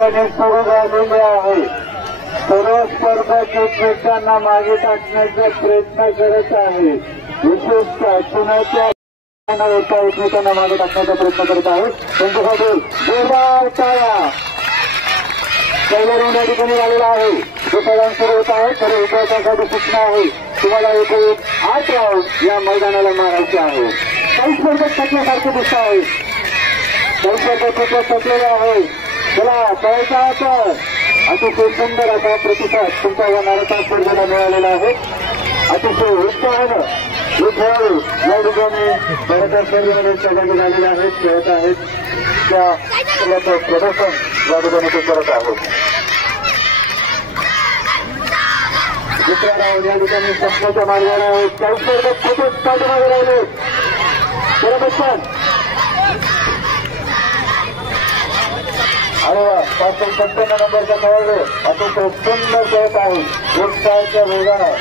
सुरू झालेले आहे. सर्व स्पर्धक एकमेकांना मागे टाकण्याचा प्रयत्न करत आहे. विशेषतः पुण्याच्या होता एकमेकांना मागे टाकण्याचा प्रयत्न करत आहे. त्यांच्यासाठी जोरदार टाळ्या. पहिल्या राऊंड या ठिकाणी झालेला आहे. जो पहिल्यांदा सुरू होत आहे खरं विद्यार्थ्यांसाठी सूचना आहे. तुम्हाला एकूण 8 राऊंड या मैदानाला मारायचे आहे. काही स्पर्धक थकल्यासारखे दिसत आहे. काही स्पर्धक थकलेले आहे. चला पळायचा आता. अतिशय सुंदर असा प्रतिसाद तुमच्या या मॅरेथॉन स्पर्धेला मिळालेला आहे. अतिशय उत्साहानं हे खेळाडू या ठिकाणी मॅरेथॉन स्पर्धेमध्ये सहभागी झालेले आहेत, खेळत आहेत. त्या प्रदर्शन या ठिकाणी ते करत आहेत. दुसऱ्या राऊंड या ठिकाणी संपण्याच्या मार्गाने आहेत. काही स्पर्धक खूपच पाठीमागे राहिले. बरोबर छान. अरे वा 555 नंबरचा खेळाडू अतिशय सुंदर खेळत आहे. एक 4च्या वेगानं